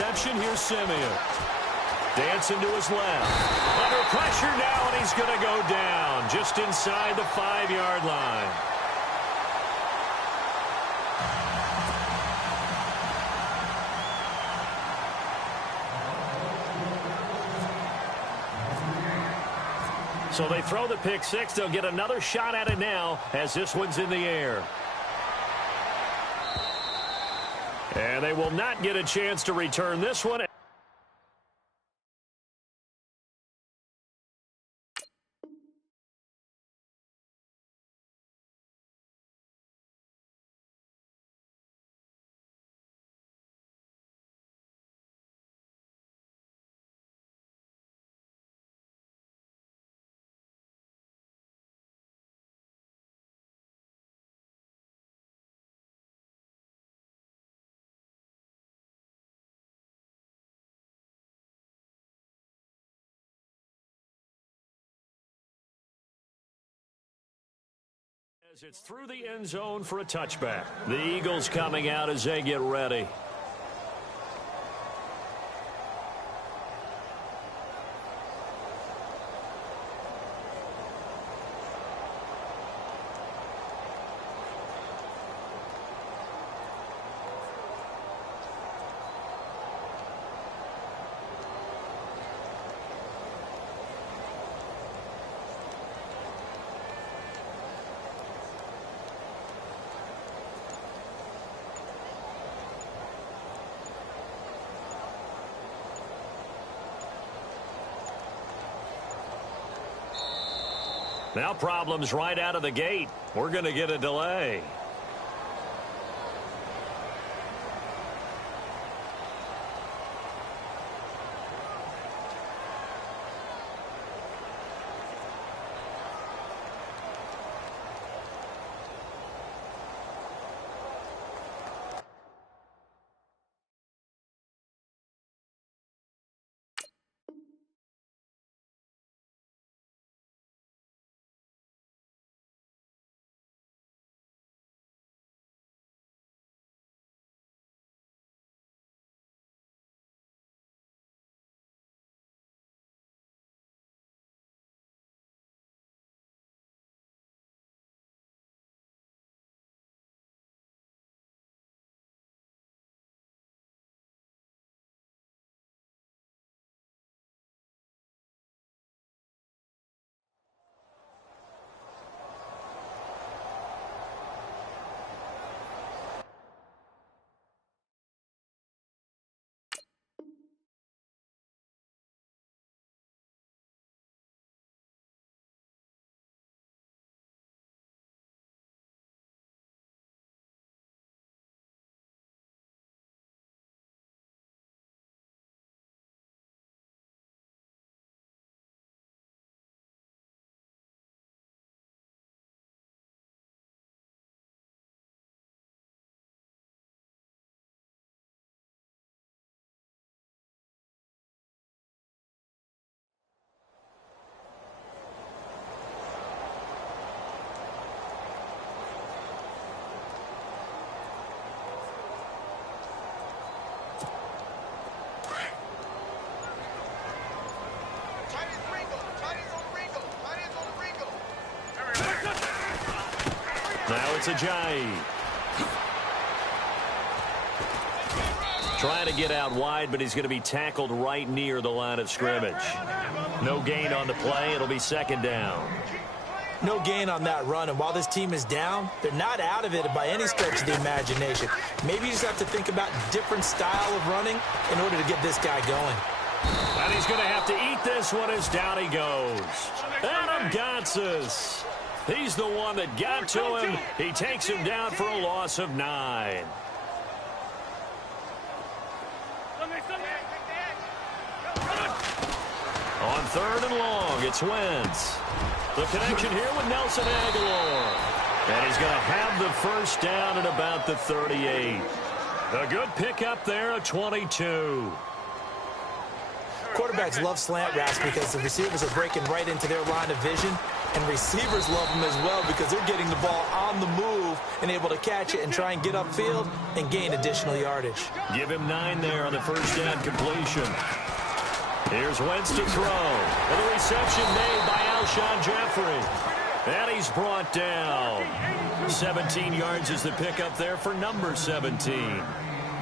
reception. Here's Simeon. Dancing to his left. Under pressure now, and he's going to go down just inside the 5-yard line. So they throw the pick six. They'll get another shot at it now as this one's in the air. And they will not get a chance to return this one. As it's through the end zone for a touchback. The Eagles coming out as they get ready. Now problems right out of the gate. We're going to get a delay. Now it's Ajayi. Trying to get out wide, but he's going to be tackled right near the line of scrimmage. No gain on the play. It'll be second down. No gain on that run, and while this team is down, they're not out of it by any stretch of the imagination. Maybe you just have to think about different style of running in order to get this guy going. And he's going to have to eat this one as down he goes. Adam Gotsis. He's the one that got to him. He takes him down for a loss of 9. On 3rd and long, it's Wentz. The connection here with Nelson Aguilar. And he's going to have the first down at about the 38. A good pickup there, a 22. Quarterbacks love slant routes because the receivers are breaking right into their line of vision, and receivers love them as well because they're getting the ball on the move and able to catch it and try and get upfield and gain additional yardage. Give him 9 there on the first down completion. Here's Wentz to throw. And the reception made by Alshon Jeffrey. And he's brought down. 17 yards is the pickup there for number 17.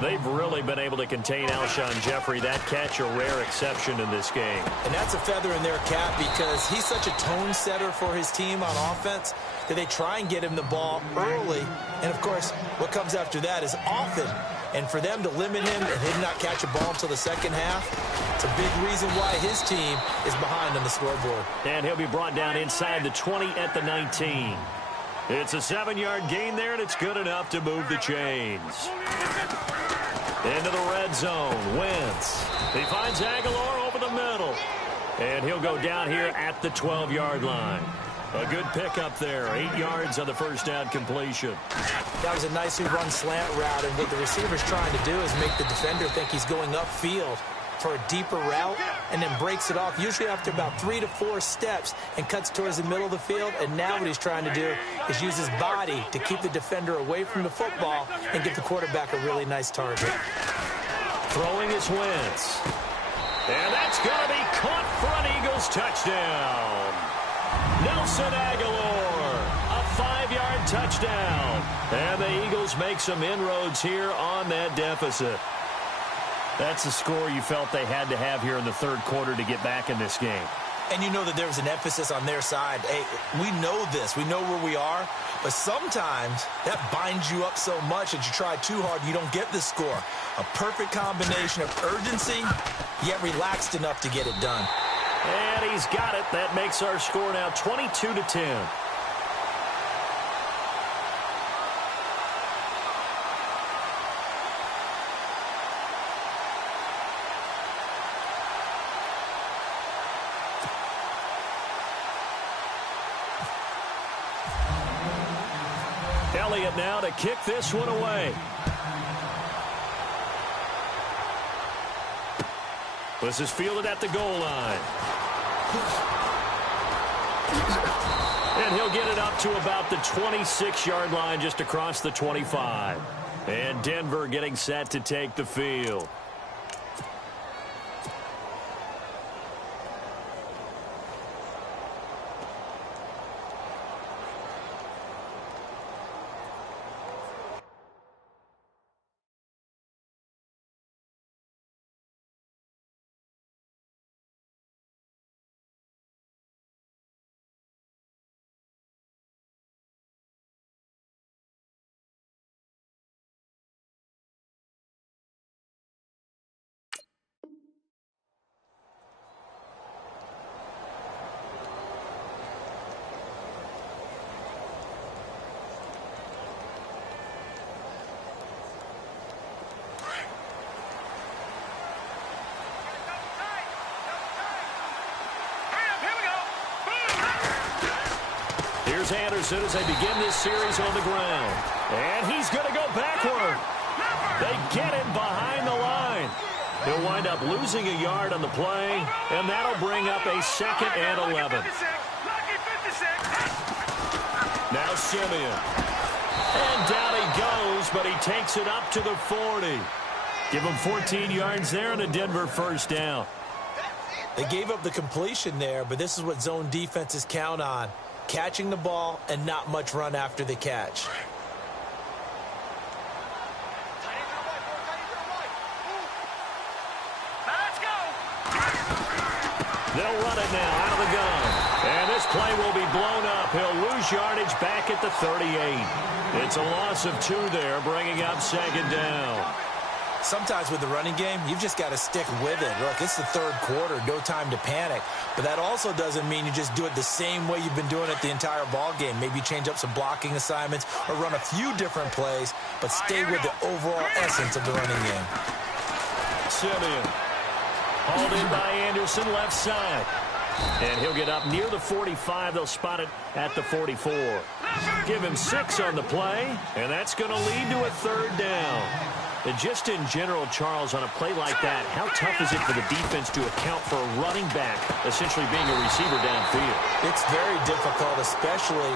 They've really been able to contain Alshon Jeffrey. That catch a rare exception in this game. And that's a feather in their cap because he's such a tone setter for his team on offense that they try and get him the ball early. And, of course, what comes after that is often. And for them to limit him and him not catch a ball until the second half, it's a big reason why his team is behind on the scoreboard. And he'll be brought down inside the 20 at the 19. It's a 7-yard gain there, and it's good enough to move the chains. Into the red zone, Wentz. He finds Aguilar over the middle. And he'll go down here at the 12-yard line. A good pickup there, 8 yards on the first down completion. That was a nicely run slant route, and what the receiver's trying to do is make the defender think he's going upfield for a deeper route and then breaks it off, usually after about 3 to 4 steps, and cuts towards the middle of the field. And now what he's trying to do is use his body to keep the defender away from the football and give the quarterback a really nice target. Throwing is Wentz. And that's going to be caught for an Eagles touchdown. Nelson Aguilar, a 5-yard touchdown. And the Eagles make some inroads here on that deficit. That's the score you felt they had to have here in the third quarter to get back in this game. And you know that there was an emphasis on their side. Hey, we know this. We know where we are. But sometimes that binds you up so much that you try too hard, you don't get the score. A perfect combination of urgency, yet relaxed enough to get it done. And he's got it. That makes our score now 22-10. Elliott now to kick this one away. This is fielded at the goal line. And he'll get it up to about the 26-yard line, just across the 25. And Denver getting set to take the field. Here's Anderson as they begin this series on the ground. And he's going to go backward. They get him behind the line. He'll wind up losing a yard on the play, and that'll bring up a 2nd and 11. Now Simeon. And down he goes, but he takes it up to the 40. Give him 14 yards there and a Denver first down. They gave up the completion there, but this is what zone defenses count on. Catching the ball and not much run after the catch. They'll run it now out of the gun. And this play will be blown up. He'll lose yardage back at the 38. It's a loss of 2 there, bringing up 2nd down. Sometimes with the running game, you've just got to stick with it. Look, it's the third quarter, no time to panic. But that also doesn't mean you just do it the same way you've been doing it the entire ball game. Maybe change up some blocking assignments or run a few different plays, but stay with the overall essence of the running game. Simeon. Hauled in by Anderson, left side. And he'll get up near the 45. They'll spot it at the 44. Give him 6 on the play, and that's going to lead to a 3rd down. And just in general, Charles, on a play like that, how tough is it for the defense to account for a running back essentially being a receiver downfield? It's very difficult, especially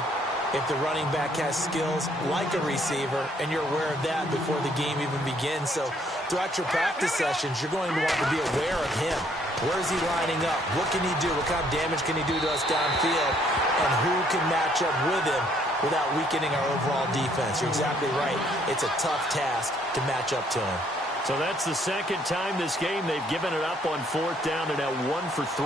if the running back has skills like a receiver, and you're aware of that before the game even begins. So throughout your practice sessions, you're going to want to be aware of him. Where is he lining up? What can he do? What kind of damage can he do to us downfield? And who can match up with him without weakening our overall defense? You're exactly right. It's a tough task to match up to him. So that's the second time this game they've given it up on fourth down. They're now 1 for 3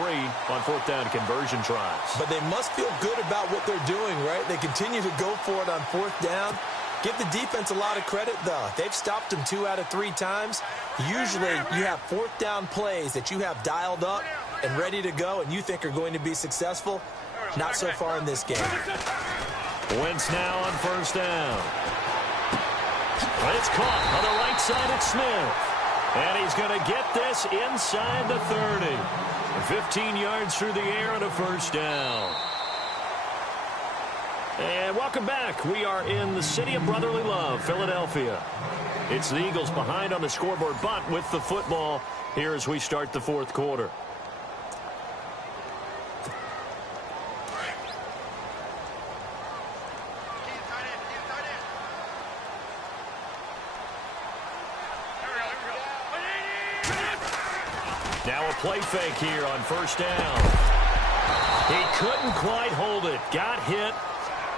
on fourth down conversion tries. But they must feel good about what they're doing, right? They continue to go for it on fourth down. Give the defense a lot of credit, though. They've stopped them 2 out of 3 times. Usually you have fourth down plays that you have dialed up and ready to go and you think are going to be successful. Not so far in this game. Wentz now on first down. It's caught on the right side at Smith. And he's going to get this inside the 30. 15 yards through the air and a first down. And welcome back. We are in the city of brotherly love, Philadelphia. It's the Eagles behind on the scoreboard, but with the football here as we start the fourth quarter. Now a play fake here on first down. He couldn't quite hold it. Got hit.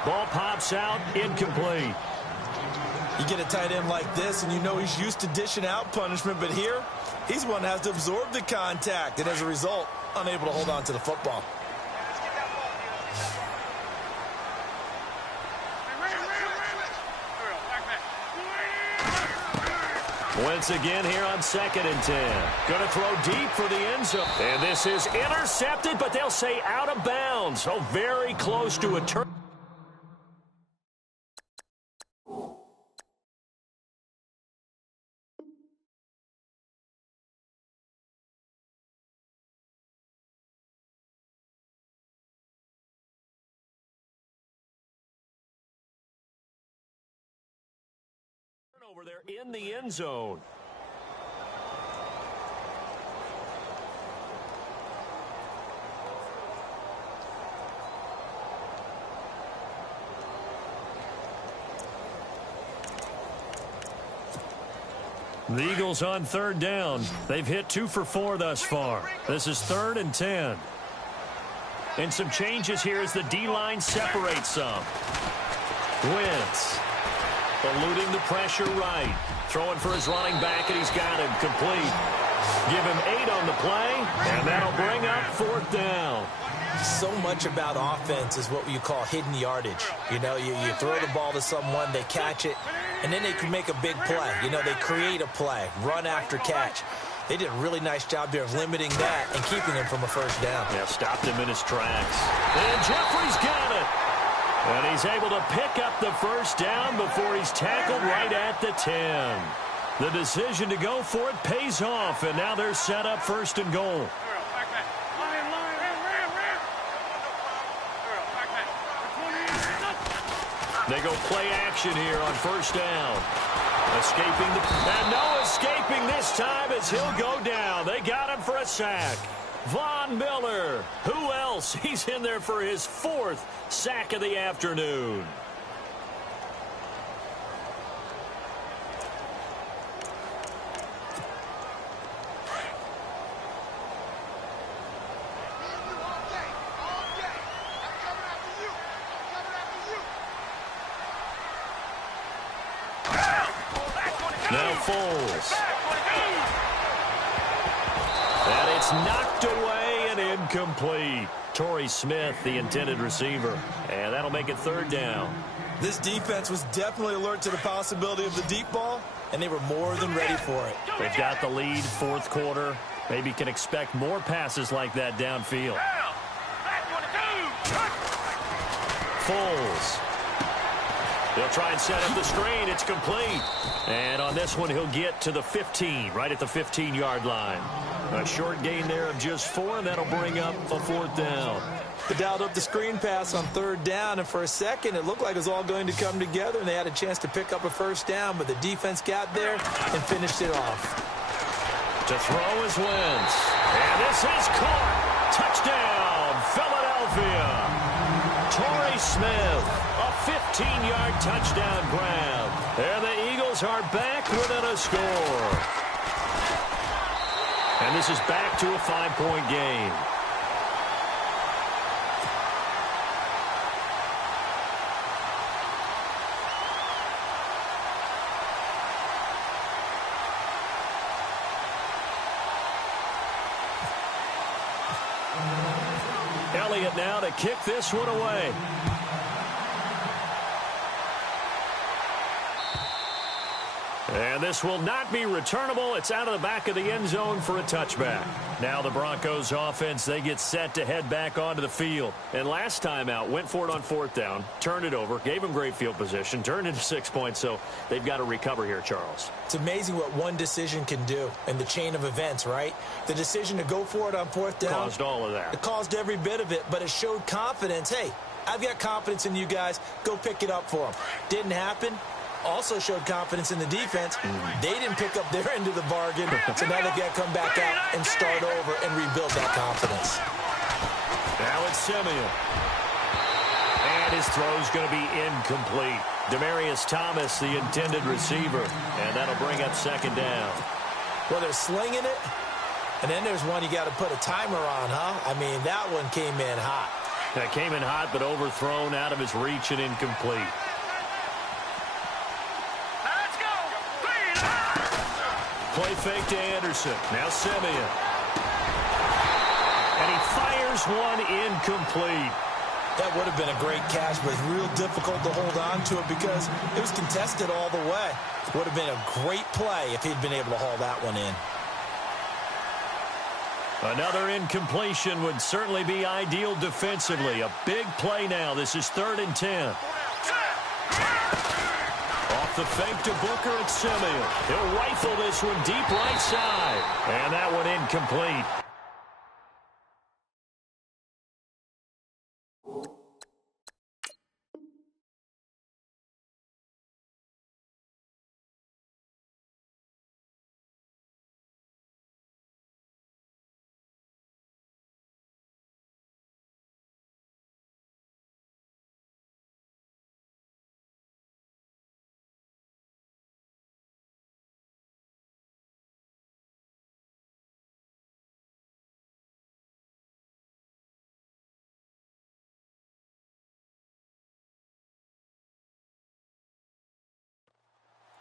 Ball pops out. Incomplete. You get a tight end like this, and you know he's used to dishing out punishment, but here, he's one that has to absorb the contact, and as a result, unable to hold on to the football. Once again here on 2nd and 10. Going to throw deep for the end zone. And this is intercepted, but they'll say out of bounds. So very close to a turn. Over there in the end zone. The Eagles on third down. They've hit 2 for 4 thus far. This is 3rd and 10. And some changes here as the D-line separates some. Wentz eluding the pressure right. Throwing for his running back, and he's got him complete. Give him 8 on the play, and that'll bring up 4th down. So much about offense is what you call hidden yardage. You know, you throw the ball to someone, they catch it, and then they can make a big play. You know, they create a play, run after catch. They did a really nice job there of limiting that and keeping him from a first down. Yeah, stopped him in his tracks. And Jeffrey's got it. And he's able to pick up the first down before he's tackled right at the 10. The decision to go for it pays off, and now they're set up 1st and goal. They go play action here on first down. Escaping and no escaping this time as he'll go down. They got him for a sack. Von Miller. Who else? He's in there for his 4th sack of the afternoon. Now Foles. And it's knocked away and incomplete. Torrey Smith, the intended receiver. And that'll make it 3rd down. This defense was definitely alert to the possibility of the deep ball, and they were more than ready for it. They've got the lead, 4th quarter. Maybe can expect more passes like that downfield. Foles. They'll try and set up the screen. It's complete. And on this one, he'll get to the 15, right at the 15-yard line. A short gain there of just 4, and that'll bring up a 4th down. They dialed up the screen pass on 3rd down, and for a second, it looked like it was all going to come together, and they had a chance to pick up a 1st down, but the defense got there and finished it off. To throw is Wentz. And this is caught. Touchdown, Philadelphia. Torrey Smith, a 15-yard touchdown grab. And the Eagles are back within a score. And this is back to a 5-point game. Elliott now to kick this one away. And this will not be returnable. It's out of the back of the end zone for a touchback. Now the Broncos offense, they get set to head back onto the field. And last time out, went for it on 4th down, turned it over, gave them great field position, turned into 6 points, so they've got to recover here, Charles. It's amazing what one decision can do in the chain of events, right? The decision to go for it on 4th down. Caused all of that. It caused every bit of it, but it showed confidence. Hey, I've got confidence in you guys. Go pick it up for them. Didn't happen. Also showed confidence in the defense. They didn't pick up their end of the bargain, so now they've got to come back out and start over and rebuild that confidence. Now it's Simeon. And his throw's going to be incomplete. Demaryius Thomas, the intended receiver, and that'll bring up 2nd down. Well, they're slinging it, and then there's one you got to put a timer on, huh? I mean, that one came in hot. That came in hot, but overthrown out of his reach and incomplete. Play fake to Anderson. Now Simeon. And he fires one incomplete. That would have been a great catch, but it's real difficult to hold on to it because it was contested all the way. Would have been a great play if he'd been able to haul that one in. Another incompletion would certainly be ideal defensively. A big play now. This is 3rd and 10. Off the fake to Booker and Simeon. He'll rifle this one deep right side. And that one incomplete.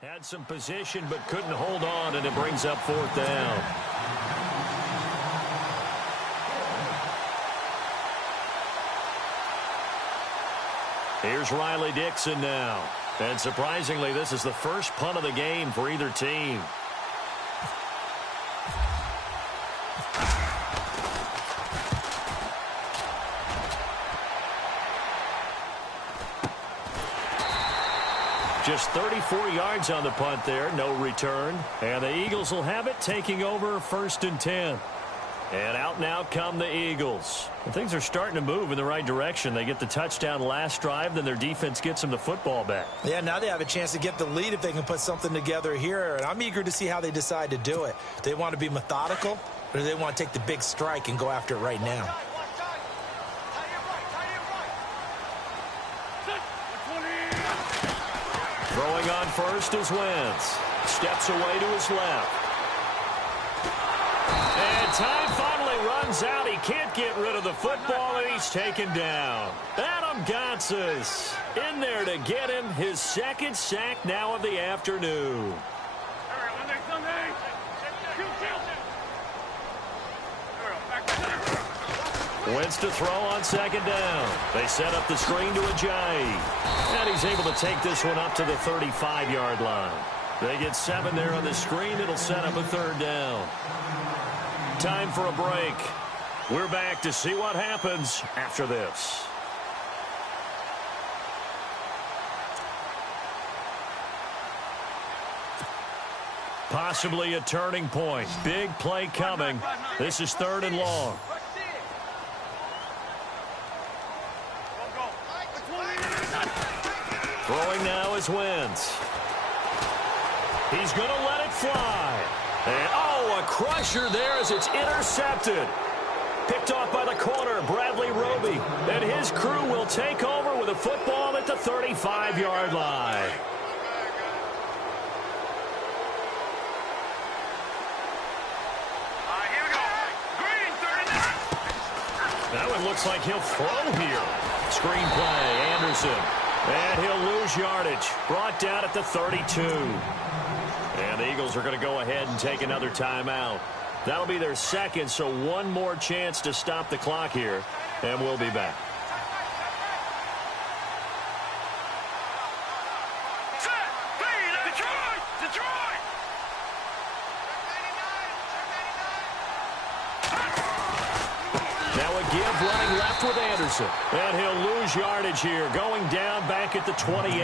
Had some position but couldn't hold on, and it brings up 4th down. Here's Riley Dixon now. And surprisingly, this is the first punt of the game for either team. Just 34 yards on the punt there, no return. And the Eagles will have it, taking over 1st and 10. And out now come the Eagles. And things are starting to move in the right direction. They get the touchdown last drive, then their defense gets them the football back. Yeah, now they have a chance to get the lead if they can put something together here. And I'm eager to see how they decide to do it. Do they want to be methodical, or do they want to take the big strike and go after it right now? Throwing on first is Wentz. Steps away to his left. And time finally runs out. He can't get rid of the football, and he's taken down. Adam Gotsis in there to get him his 2nd sack now of the afternoon. Wentz to throw on 2nd down. They set up the screen to Ajayi. And he's able to take this one up to the 35-yard line. They get 7 there on the screen. It'll set up a 3rd down. Time for a break. We're back to see what happens after this. Possibly a turning point. Big play coming. This is 3rd and long. Throwing now is Wentz. He's going to let it fly. And, oh, a crusher there as it's intercepted. Picked off by the corner, Bradley Roby. And his crew will take over with a football at the 35-yard line. Now it looks like he'll throw here. Screen play, Anderson. And he'll lose yardage. Brought down at the 32. And the Eagles are going to go ahead and take another timeout. That'll be their second, so one more chance to stop the clock here. And we'll be back. Running left with Anderson. And he'll lose yardage here. Going down back at the 28.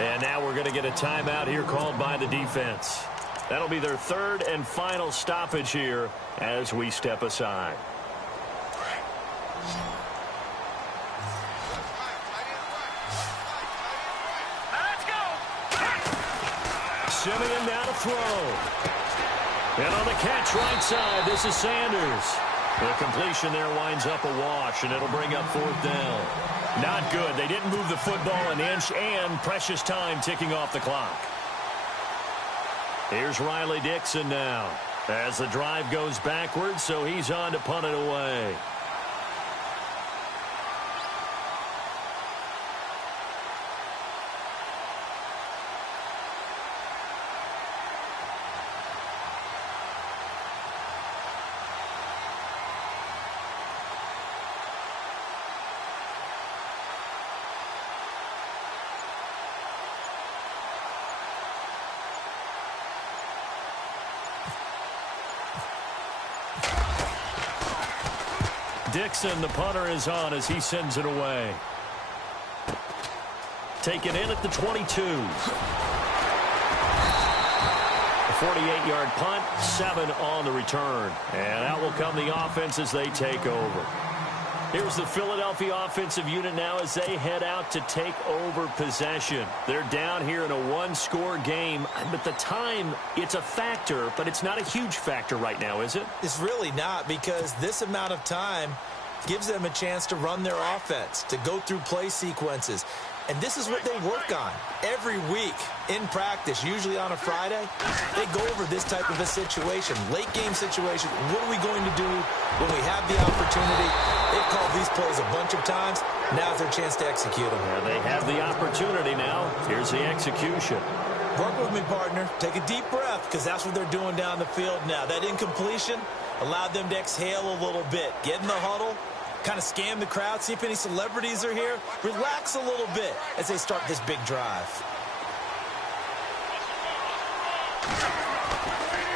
And now we're going to get a timeout here called by the defense. That'll be their 3rd and final stoppage here as we step aside. Let's go. Simeon now to throw. And on the catch right side, this is Sanders. The completion there winds up a wash, and it'll bring up 4th down. Not good. They didn't move the football an inch, and precious time ticking off the clock. Here's Riley Dixon now as the drive goes backwards, so he's on to punt it away. Dixon, the punter, is on as he sends it away. Taken in at the 22. A 48-yard punt, 7 on the return. And out will come the offense as they take over. Here's the Philadelphia offensive unit now as they head out to take over possession. They're down here in a one-score game, but the time, it's a factor, but it's not a huge factor right now, is it? It's really not, because this amount of time gives them a chance to run their offense, to go through play sequences. And this is what they work on every week in practice, usually on a Friday. They go over this type of a situation, late game situation. What are we going to do when we have the opportunity? They've called these plays a bunch of times. Now's their chance to execute them. Yeah, they have the opportunity now. Here's the execution. Work with me, partner. Take a deep breath, because that's what they're doing down the field now. That incompletion allowed them to exhale a little bit. Get in the huddle. Kind of scan the crowd, see if any celebrities are here. Relax a little bit as they start this big drive.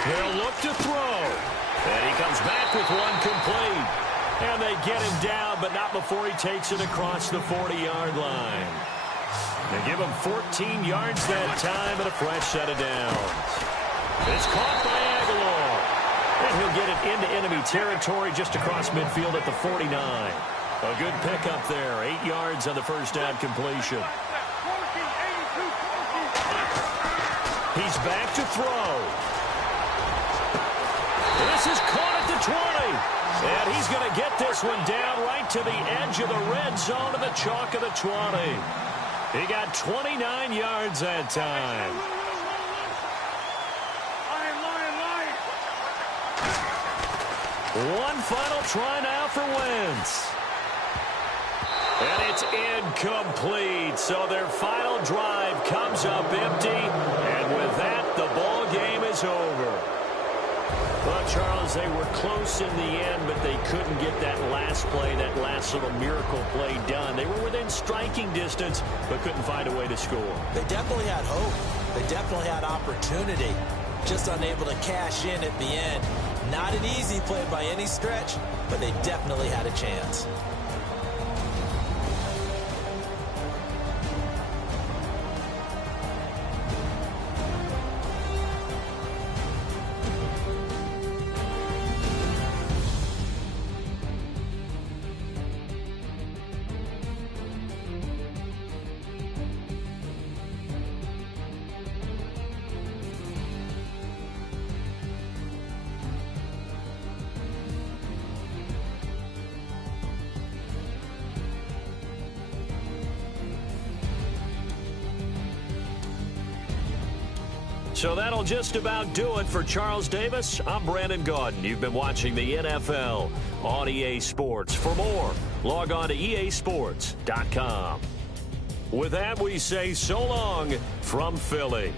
He'll look to throw. And he comes back with one complete. And they get him down, but not before he takes it across the 40-yard line. They give him 14 yards that time and a fresh set of downs. It's caught by Aguilar. And he'll get it into enemy territory just across midfield at the 49. A good pickup there. 8 yards on the first down completion. He's back to throw. This is caught at the 20. And he's going to get this one down right to the edge of the red zone of the chalk of the 20. He got 29 yards that time. One final try now for Wentz. And it's incomplete. So their final drive comes up empty. And with that, the ball game is over. Well, Charles, they were close in the end, but they couldn't get that last play, that last little miracle play done. They were within striking distance, but couldn't find a way to score. They definitely had hope. They definitely had opportunity. Just unable to cash in at the end. Not an easy play by any stretch, but they definitely had a chance. So that'll just about do it for Charles Davis. I'm Brandon Gaudin. You've been watching the NFL on EA Sports. For more, log on to easports.com. With that, we say so long from Philly.